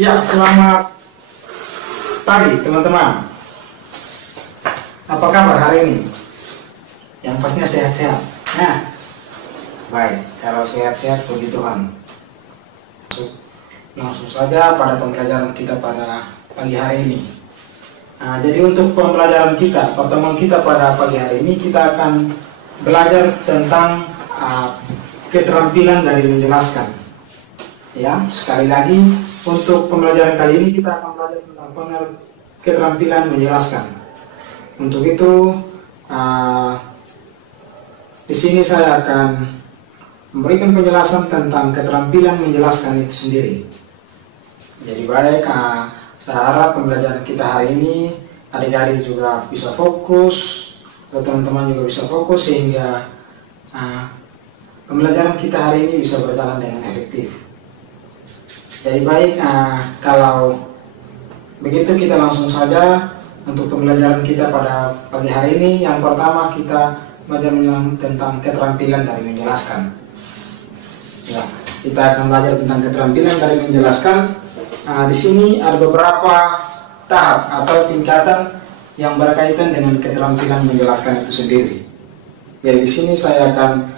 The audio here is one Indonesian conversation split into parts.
Ya, selamat pagi teman-teman. Apa kabar hari ini? Yang pastinya sehat-sehat. Nah, baik. Kalau sehat-sehat, puji Tuhan. Langsung saja pada pembelajaran kita pada pagi hari ini. Nah, jadi untuk pembelajaran kita, pertemuan kita pada pagi hari ini, kita akan belajar tentang keterampilan dari menjelaskan. Ya, sekali lagi untuk pembelajaran kali ini kita akan belajar tentang keterampilan menjelaskan. Untuk itu, di sini saya akan memberikan penjelasan tentang keterampilan menjelaskan itu sendiri. Jadi baik, saya harap pembelajaran kita hari ini adik-adik juga bisa fokus, atau teman-teman juga bisa fokus sehingga pembelajaran kita hari ini bisa berjalan dengan efektif. Jadi baik, kalau begitu kita langsung saja untuk pembelajaran kita pada pagi hari ini. Yang pertama kita belajar tentang keterampilan dari menjelaskan. Ya, kita akan belajar tentang keterampilan dari menjelaskan. Di sini ada beberapa tahap atau tingkatan yang berkaitan dengan keterampilan menjelaskan itu sendiri. Jadi di sini saya akan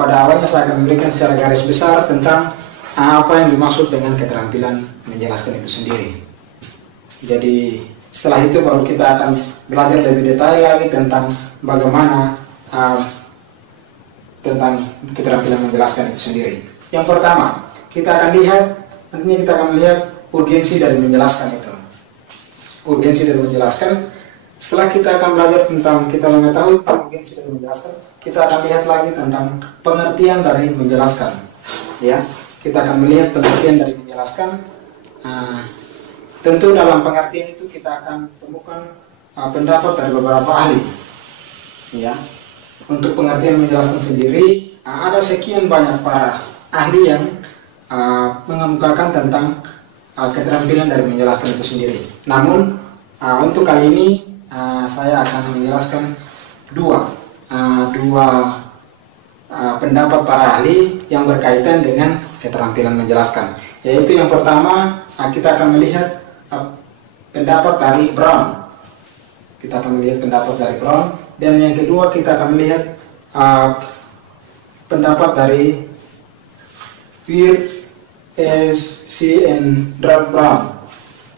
pada awalnya saya akan memberikan secara garis besar tentang apa yang dimaksud dengan keterampilan menjelaskan itu sendiri. Jadi setelah itu baru kita akan belajar lebih detail lagi tentang bagaimana tentang keterampilan menjelaskan itu sendiri. Yang pertama, nantinya kita akan melihat urgensi dari menjelaskan itu. Urgensi dari menjelaskan. Setelah kita akan belajar tentang, kita mengetahui urgensi dari menjelaskan, kita akan lihat lagi tentang pengertian dari menjelaskan. Ya, kita akan melihat pengertian dari menjelaskan. Tentu dalam pengertian itu kita akan temukan pendapat dari beberapa ahli. Ya, untuk pengertian menjelaskan sendiri ada sekian banyak para ahli yang mengemukakan tentang keterampilan dari menjelaskan itu sendiri. Namun untuk kali ini saya akan menjelaskan dua pendapat para ahli yang berkaitan dengan keterampilan menjelaskan. Yaitu yang pertama kita akan melihat pendapat dari Brown. Kita akan melihat pendapat dari Brown. Dan yang kedua kita akan melihat pendapat dari Peirce C. Brown.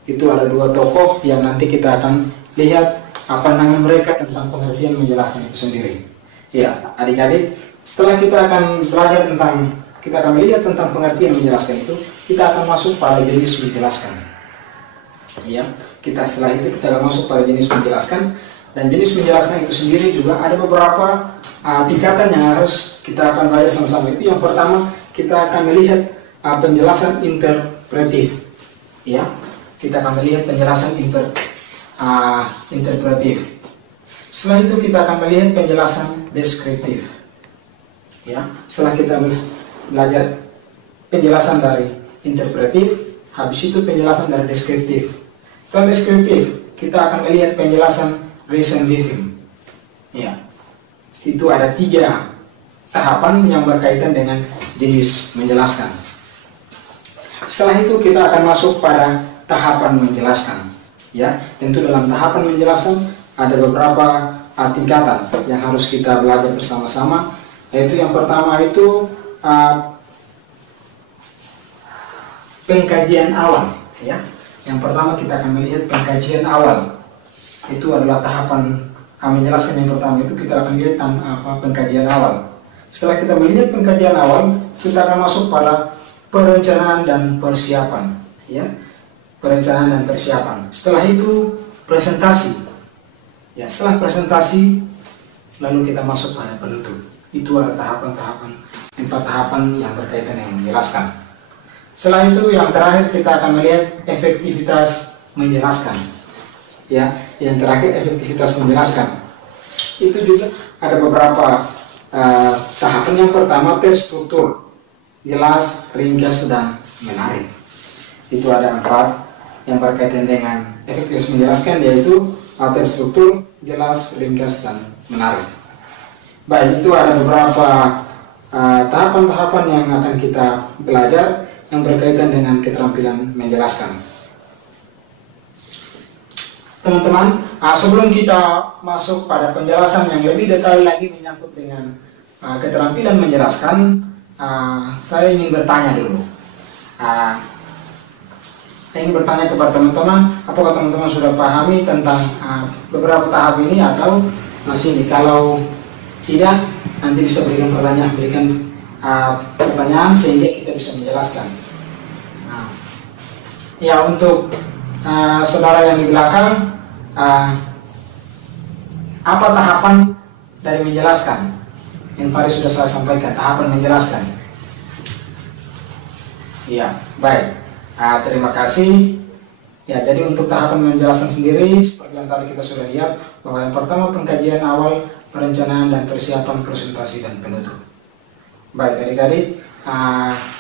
Itu ada dua tokoh yang nanti kita akan lihat pandangan mereka tentang pengertian menjelaskan itu sendiri. Ya, adik-adik, setelah kita akan melihat tentang pengertian menjelaskan itu, kita akan masuk pada jenis menjelaskan. Ya, setelah itu kita akan masuk pada jenis menjelaskan. Dan jenis menjelaskan itu sendiri juga ada beberapa tingkatan yang harus kita akan belajar sama-sama. Itu yang pertama, kita akan melihat penjelasan interpretif. Ya, kita akan melihat penjelasan interpretif. Setelah itu kita akan melihat penjelasan deskriptif. Ya, setelah kita belajar penjelasan dari interpretif, habis itu penjelasan dari deskriptif. Setelah deskriptif, kita akan melihat penjelasan reason giving. Ya, itu ada 3 tahapan yang berkaitan dengan jenis menjelaskan. Setelah itu kita akan masuk pada tahapan menjelaskan. Ya, tentu dalam tahapan menjelaskan ada beberapa tingkatan yang harus kita belajar bersama-sama. Yaitu yang pertama itu pengkajian awal. Ya, yang pertama kita akan melihat pengkajian awal. Itu adalah tahapan menjelaskan yang pertama. Itu kita akan lihat pengkajian awal. Setelah kita melihat pengkajian awal, kita akan masuk pada perencanaan dan persiapan. Ya, perencanaan dan persiapan. Setelah itu presentasi. Ya, setelah presentasi, lalu kita masuk pada penutup. Itu ada tahapan-tahapan, 4 tahapan yang berkaitan dengan menjelaskan. Setelah itu yang terakhir kita akan melihat efektivitas menjelaskan. Ya, yang terakhir efektivitas menjelaskan. Itu juga ada beberapa tahapan. Yang pertama terstruktur, jelas, ringkas, dan menarik. Itu ada 4 yang berkaitan dengan efektivitas menjelaskan, yaitu terstruktur, jelas, ringkas, dan menarik. Baik, itu ada beberapa tahapan-tahapan yang akan kita belajar. yang berkaitan dengan keterampilan menjelaskan. Teman-teman, sebelum kita masuk pada penjelasan yang lebih detail lagi menyangkut dengan keterampilan menjelaskan, saya ingin bertanya dulu. Saya ingin bertanya kepada teman-teman, apakah teman-teman sudah pahami tentang beberapa tahap ini atau masih? Kalau tidak, nanti bisa berikan pertanyaan sehingga kita bisa menjelaskan. Ya, untuk saudara yang di belakang, apa tahapan dari menjelaskan? Yang tadi sudah saya sampaikan, tahapan menjelaskan. Ya, baik. Terima kasih. Ya, jadi untuk tahapan menjelaskan sendiri, seperti yang tadi kita sudah lihat, bahwa yang pertama pengkajian awal, perencanaan dan persiapan presentasi dan penutup. Baik, adik-adik,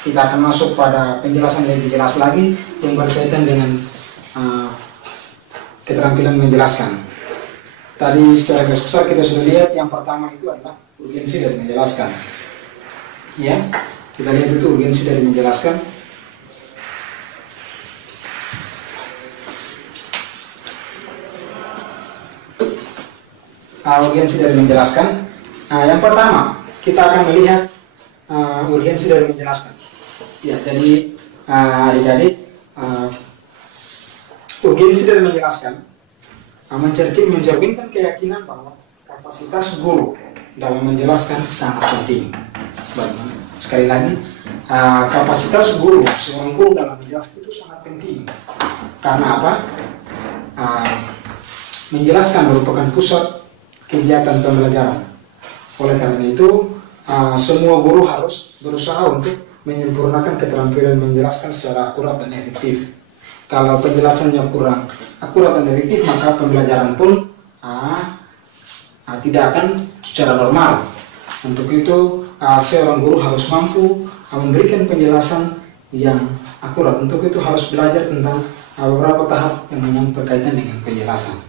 kita akan masuk pada penjelasan lebih jelas lagi yang berkaitan dengan keterampilan menjelaskan. Tadi secara garis besar kita sudah lihat yang pertama itu adalah urgensi dari menjelaskan. Ya, kita lihat itu urgensi dari menjelaskan. Urgensi dari menjelaskan. Yang pertama kita akan melihat urgensi dari menjelaskan. Ya, jadi adik-adik, urgensi dari menjelaskan mencerminkan keyakinan bahwa kapasitas guru dalam menjelaskan sangat penting. Sekali lagi, kapasitas guru, seorang guru dalam menjelaskan itu sangat penting. Karena apa? Menjelaskan merupakan pusat kegiatan pembelajaran. Oleh karena itu, semua guru harus berusaha untuk menyempurnakan keterampilan menjelaskan secara akurat dan efektif. Kalau penjelasannya kurang akurat dan efektif, maka pembelajaran pun tidak akan secara normal. Untuk itu, seorang guru harus mampu memberikan penjelasan yang akurat. Untuk itu harus belajar tentang beberapa tahap yang berkaitan dengan penjelasan,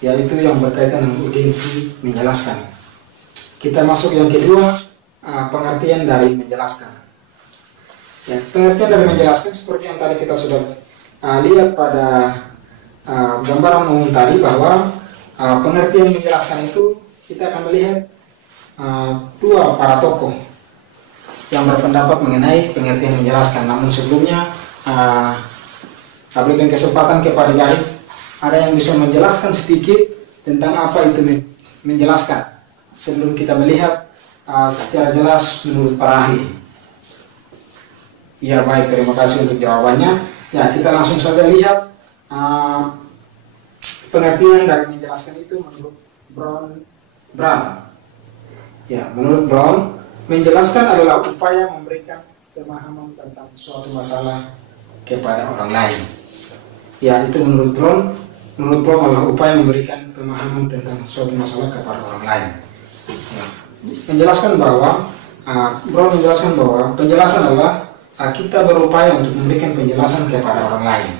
yaitu yang berkaitan dengan urgensi menjelaskan. Kita masuk yang kedua, pengertian dari menjelaskan. Ya, pengertian dari menjelaskan seperti yang tadi kita sudah lihat pada gambaran umum tadi, bahwa pengertian menjelaskan itu kita akan melihat dua para tokoh yang berpendapat mengenai pengertian menjelaskan. Namun sebelumnya berikan kesempatan kepada adik, ada yang bisa menjelaskan sedikit tentang apa itu menjelaskan sebelum kita melihat secara jelas menurut para ahli. Ya, baik, terima kasih untuk jawabannya. Ya, kita langsung saja lihat pengertian dari menjelaskan itu menurut Brown. Ya, menurut Brown, menjelaskan adalah upaya memberikan pemahaman tentang suatu masalah kepada orang lain. Ya, itu menurut Brown adalah upaya memberikan pemahaman tentang suatu masalah kepada orang lain. Ya. Brown menjelaskan bahwa penjelasan adalah kita berupaya untuk memberikan penjelasan kepada orang lain.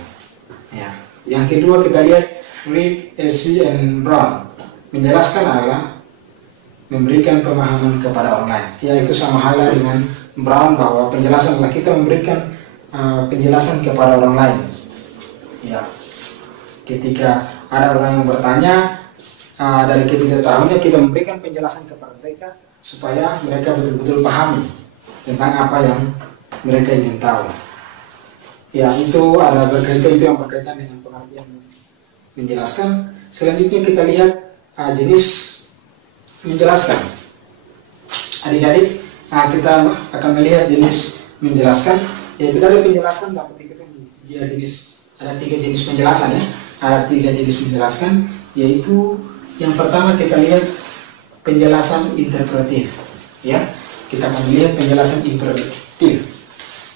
Ya. Yang kedua kita lihat Reed, Elsie, and Brown. Menjelaskan adalah memberikan pemahaman kepada orang lain. Ya, itu sama halnya dengan Brown, bahwa penjelasan adalah kita memberikan penjelasan kepada orang lain. Ya. Ketika ada orang yang bertanya, dari ketidaktahuannya kita memberikan penjelasan kepada mereka supaya mereka betul-betul pahami tentang apa yang mereka ingin tahu. Ya, itu ada berkaitan, itu yang berkaitan dengan pengertian menjelaskan. Selanjutnya kita lihat jenis menjelaskan. Adik-adik, kita akan melihat jenis menjelaskan, yaitu dari penjelasan dapat dibagi ada tiga jenis penjelasan, ya. Ada tiga jenis menjelaskan, yaitu yang pertama kita lihat penjelasan interpretif. Ya, kita akan melihat penjelasan interpretif.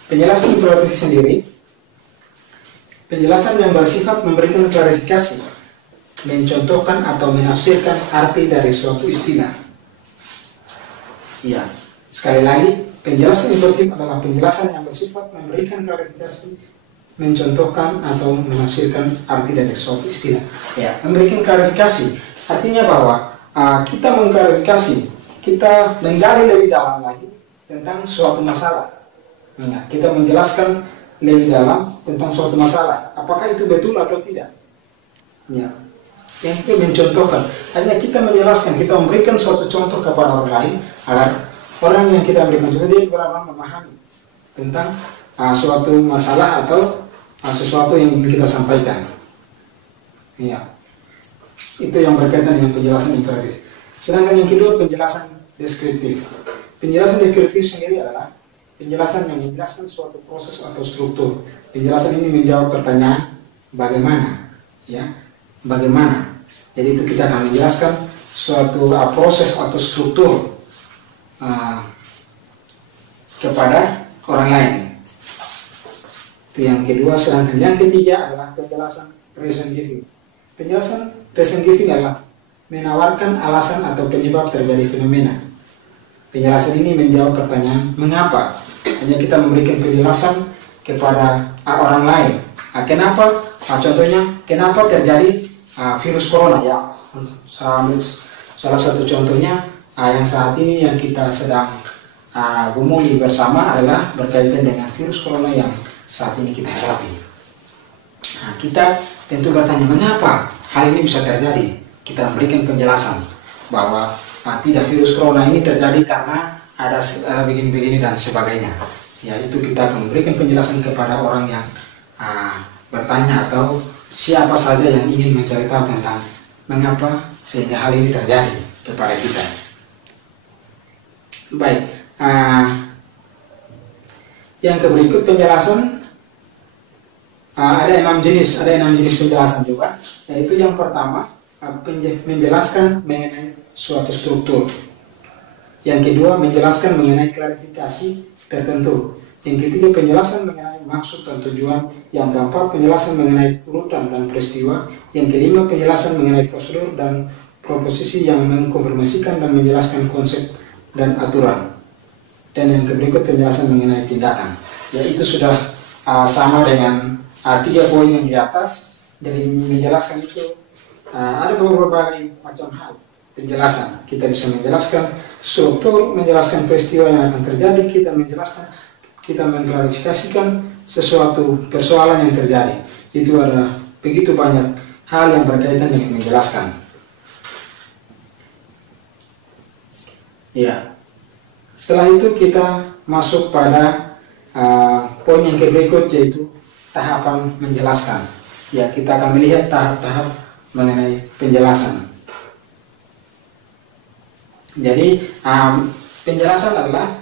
Penjelasan interpretif sendiri, penjelasan yang bersifat memberikan klarifikasi, mencontohkan atau menafsirkan arti dari suatu istilah. Ya, sekali lagi, penjelasan interpretif adalah penjelasan yang bersifat memberikan klarifikasi, mencontohkan atau menafsirkan arti dari suatu istilah. Ya, memberikan klarifikasi artinya bahwa kita mengklarifikasi, kita menggali lebih dalam lagi tentang suatu masalah. Nah, kita menjelaskan lebih dalam tentang suatu masalah, apakah itu betul atau tidak. Ya, yang kita mencontohkan, hanya kita menjelaskan, kita memberikan suatu contoh kepada orang lain agar orang yang kita berikan contoh dia benar-benar memahami tentang suatu masalah atau sesuatu yang ingin kita sampaikan. Ya, itu yang berkaitan dengan penjelasan imperatif. Sedangkan yang kedua, penjelasan deskriptif. Penjelasan deskriptif sendiri adalah penjelasan yang menjelaskan suatu proses atau struktur. Penjelasan ini menjawab pertanyaan bagaimana, ya, bagaimana. Jadi itu kita akan menjelaskan suatu proses atau struktur kepada orang lain. Itu yang kedua. Sedangkan yang ketiga adalah penjelasan reason giving. Penjelasan reason giving adalah menawarkan alasan atau penyebab terjadi fenomena. Penjelasan ini menjawab pertanyaan mengapa. Hanya kita memberikan penjelasan kepada orang lain. Kenapa? Contohnya, kenapa terjadi virus corona? Ya, salah satu contohnya yang saat ini yang kita sedang gumuli bersama adalah berkaitan dengan virus corona yang saat ini kita hadapi. Kita tentu bertanya mengapa hal ini bisa terjadi. Kita memberikan penjelasan bahwa tidak, virus corona ini terjadi karena ada begini-begini dan sebagainya. Ya, itu kita akan memberikan penjelasan kepada orang yang bertanya atau siapa saja yang ingin menceritakan tentang mengapa sehingga hal ini terjadi kepada kita. Baik, yang berikut penjelasan ada 6 jenis penjelasan juga. Yaitu yang pertama, menjelaskan mengenai suatu struktur. Yang kedua, menjelaskan mengenai klarifikasi tertentu. Yang ketiga, penjelasan mengenai maksud dan tujuan. Yang keempat, penjelasan mengenai urutan dan peristiwa. Yang kelima, penjelasan mengenai prosedur dan proposisi yang mengkonfirmasikan dan menjelaskan konsep dan aturan. Dan yang berikut, penjelasan mengenai tindakan. Ya, itu sudah sama dengan 3 poin yang di atas. Jadi menjelaskan itu ada berbagai macam hal penjelasan. Kita bisa menjelaskan struktur, menjelaskan peristiwa yang akan terjadi, kita mengklarifikasikan sesuatu persoalan yang terjadi. Itu ada begitu banyak hal yang berkaitan dengan menjelaskan. Ya, setelah itu kita masuk pada poin yang berikut, yaitu tahapan menjelaskan. Ya, kita akan melihat tahap-tahap mengenai penjelasan. Jadi penjelasan adalah